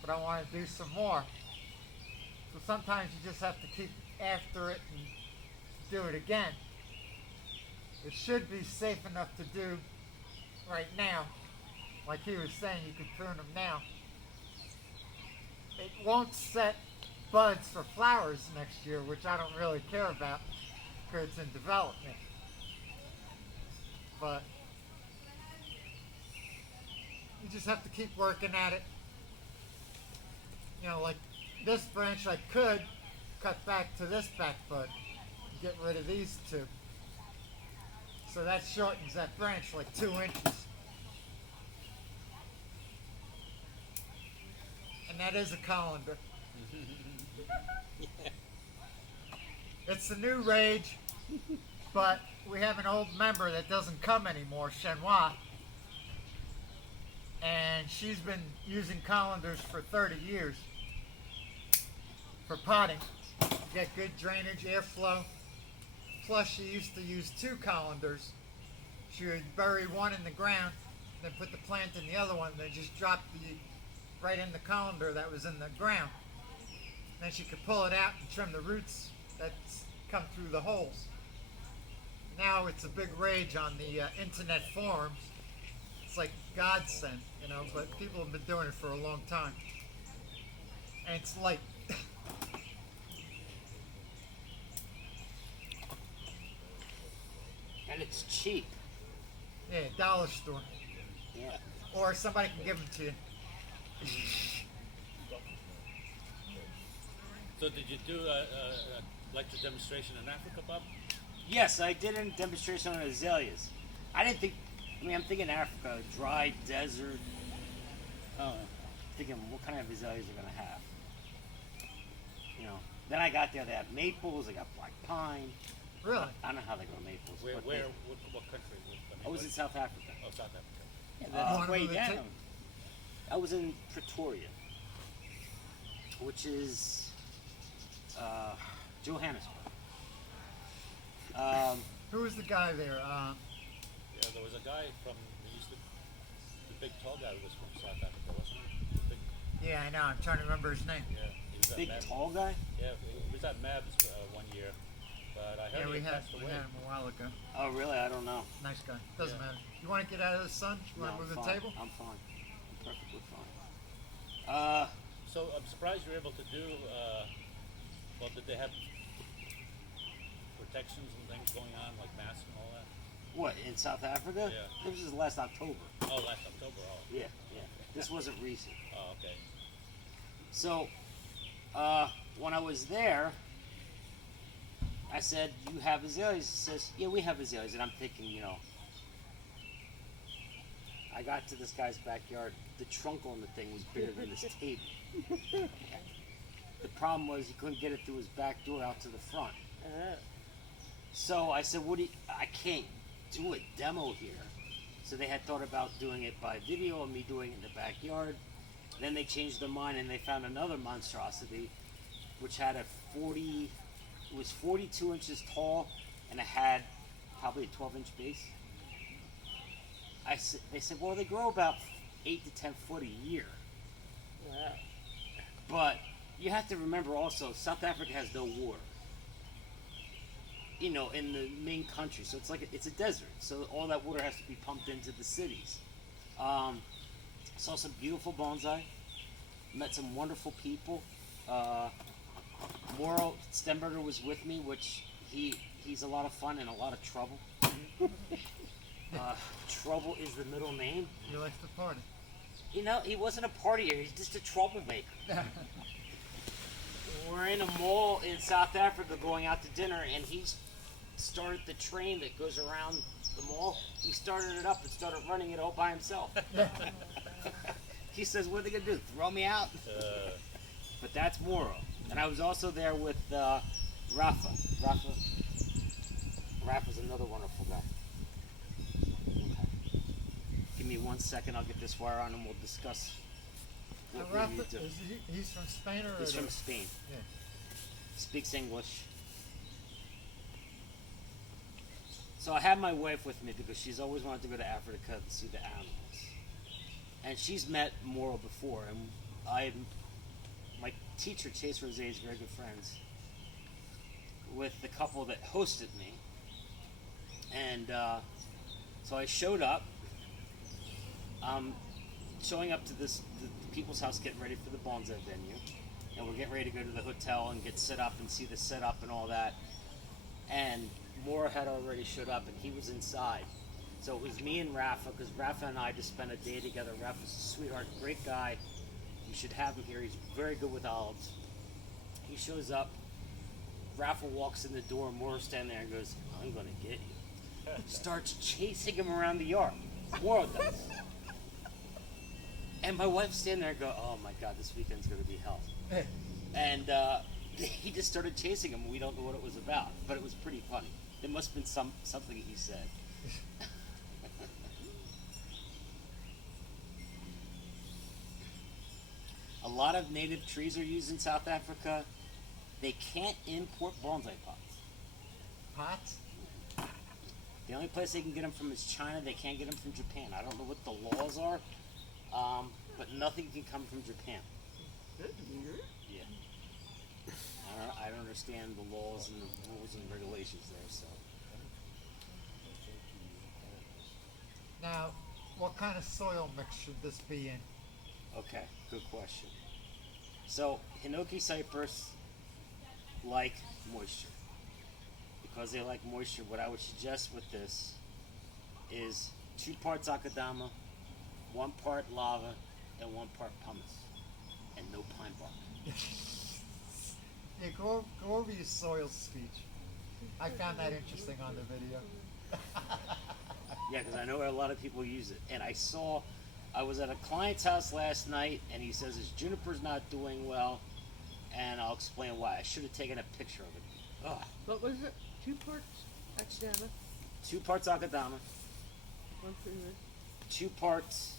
but I want to do some more. So sometimes you just have to keep after it and do it again. It should be safe enough to do right now. Like he was saying, you could prune them now. It won't set buds for flowers next year, which I don't really care about because it's in development. But you just have to keep working at it. You know, like this branch I could cut back to this back bud and get rid of these two. So that shortens that branch like 2 inches. And that is a colander. It's the new rage, but we have an old member that doesn't come anymore, Chenois. And she's been using colanders for 30 years for potting. To get good drainage, airflow. Plus she used to use 2 colanders. She would bury one in the ground, then put the plant in the other one, then just drop the right in the colander that was in the ground. Then she could pull it out and trim the roots that come through the holes. Now it's a big rage on the internet forums. It's like godsend, you know, but people have been doing it for a long time. And it's light. And it's cheap. Yeah, dollar store. Yeah. Or somebody can give them to you. So did you do a lecture demonstration in Africa, Bob? Yes, I did a demonstration on azaleas. I didn't think, I'm thinking Africa, dry desert. Thinking what kind of azaleas they're going to have. You know, then I got there, they have maples, they got black pine. Really? I don't know how they grow maples. Where, but what country? I was in South Africa. Oh, South Africa. Yeah, Oh, that's way the down. I was in Pretoria, which is Johannesburg. Who was the guy there? Yeah, there was a guy from, the big tall guy was from South Africa, wasn't he? The big, Yeah, I know. I'm trying to remember his name. yeah, he was at Big Mavs. tall guy? Yeah, he was at Mavs one year, but I heard Yeah, he we had had passed we away. had him a while ago. Oh, really? I don't know. Nice guy. Doesn't Yeah. matter. You want to get out of the sun? You want No, to move I'm the fine. table? I'm fine. I'm perfectly fine. So I'm surprised you're able to do, well, did they have protections and things going on, like masks and all that? What, in South Africa? Yeah. This was last October. Oh, last October, oh. Yeah. This wasn't recent. Oh, okay. So, when I was there, I said, "You have azaleas?" He says, "Yeah, we have azaleas." And I'm thinking, you know, I got to this guy's backyard. The trunk on the thing was bigger than this table. The problem was he couldn't get it through his back door out to the front. So I said, "What do you? I can't do a demo here. So they had thought about doing it by video and me doing it in the backyard. Then they changed their mind and they found another monstrosity, which had it was 42 inches tall and it had probably a 12-inch base. They said, well, they grow about 8 to 10 foot a year. Wow. But you have to remember also, South Africa has no water. You know, in the main country, so it's a desert. So all that water has to be pumped into the cities. Saw some beautiful bonsai. Met some wonderful people. Moro Stenberger was with me, which he's a lot of fun and a lot of trouble. Trouble is the middle name. He likes to party. You know, he wasn't a partier, he's just a troublemaker. We're in a mall in South Africa going out to dinner, and he started the train that goes around the mall. He started it up and started running it all by himself. He says, what are they going to do, throw me out? But that's Moro. And I was also there with Rafa. Rafa's another wonderful guy. Okay. Give me 1 second, I'll get this wire on and we'll discuss what we Rafa, need to do. he's from Spain or? He's from Spain. Yeah. Speaks English. So I had my wife with me because she's always wanted to go to Africa to see the animals. And she's met Moro before, and my teacher, Chase Rose, is very good friends with the couple that hosted me. And so I showed up. Showing up to the people's house, getting ready for the Bonsai venue. And we're getting ready to go to the hotel and get set up and see the setup and all that. And Mora had already showed up and he was inside. So it was me and Rafa, because Rafa and I just spent a day together. Rafa's a sweetheart, great guy. You should have him here. He's very good with olives. He shows up. Rafa walks in the door and Mora's standing there and goes, I'm going to get you. Starts chasing him around the yard. Mora does. And my wife's standing there and go, oh my God, this weekend's going to be hell. And he just started chasing him. We don't know what it was about, but it was pretty funny. There must have been something he said. A lot of native trees are used in South Africa. They can't import bonsai pots. Pots? The only place they can get them from is China. They can't get them from Japan. I don't know what the laws are, but nothing can come from Japan. Yeah. I don't understand the laws and the rules and regulations there, so. Now, what kind of soil mix should this be in? Okay, good question. So, Hinoki Cypress like moisture. Because they like moisture, what I would suggest with this is 2 parts Akadama, 1 part lava, and 1 part pumice. And no pine bark. Yeah, go over your soil speech. I found that interesting on the video. Yeah, because I know a lot of people use it. And I was at a client's house last night, and he says his juniper's not doing well, and I'll explain why. I should have taken a picture of it. Ugh. What was it? 2 parts Akadama, 2 parts Akadama, 1 pumice. 2 parts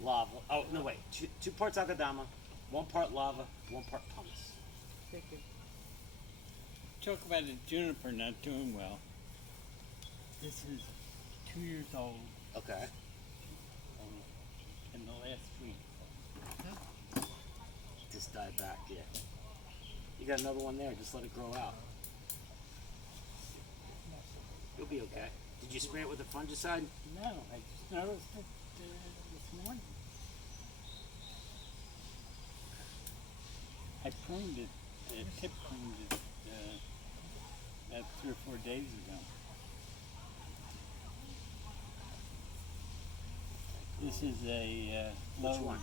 lava. Oh, no, wait. 2 parts Akadama, 1 part lava, 1 part pumice. Thank you. Talk about the juniper not doing well. This is 2 years old Okay. in the last week. Just died back, yeah. You got another one there. Just let it grow out. You'll be okay. Did you spray it with a fungicide? No, I just noticed it this morning. I pruned it, tip pruned it about 3 or 4 days ago. This is a Which Lowe's. one?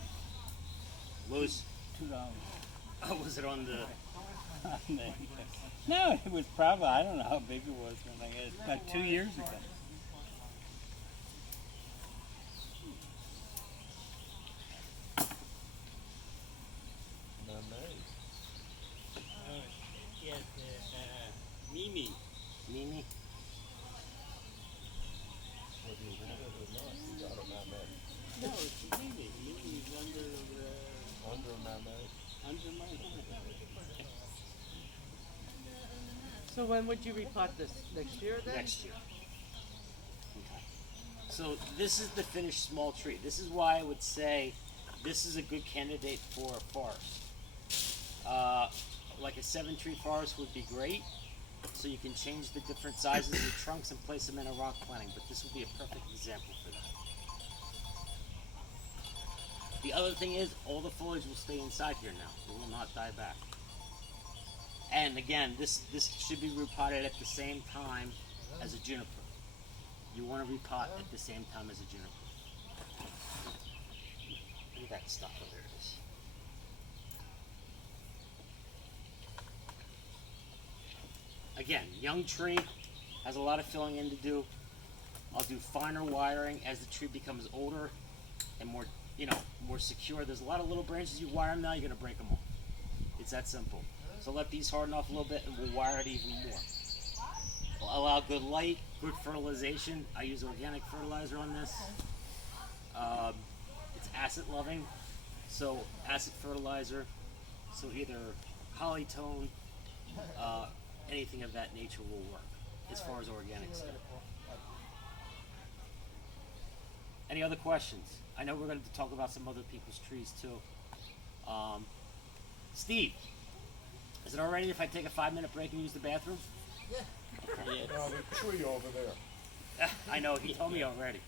Lowe's. $2. Oh, was it on the? No, it was probably, I don't know how big it was when I got it, about 2 years ago. Yes, Mimi. Mimi. So when would you repot this? Next year then? Next year. Okay. So this is the finished small tree. This is why I would say this is a good candidate for a forest. Like a 7-tree forest would be great. So you can change the different sizes of trunks and place them in a rock planting, but this would be a perfect example for that. The other thing is, all the foliage will stay inside here now. It will not die back. And again, this should be repotted at the same time as a juniper. You want to repot at the same time as a juniper. Look at that stuff. Oh, there it is. Again, young tree has a lot of filling in to do. I'll do finer wiring as the tree becomes older and more, more secure. There's a lot of little branches you wire them now, you're gonna break them off. It's that simple. So let these harden off a little bit and we'll wire it even more. We'll allow good light, good fertilization. I use organic fertilizer on this. It's acid loving, so acid fertilizer. So either polytone, anything of that nature will work as far as organic stuff. Any other questions? I know we're going to talk about some other people's trees too. Steve, is it alright if I take a 5-minute break and use the bathroom? The tree over there. I know, he told me already.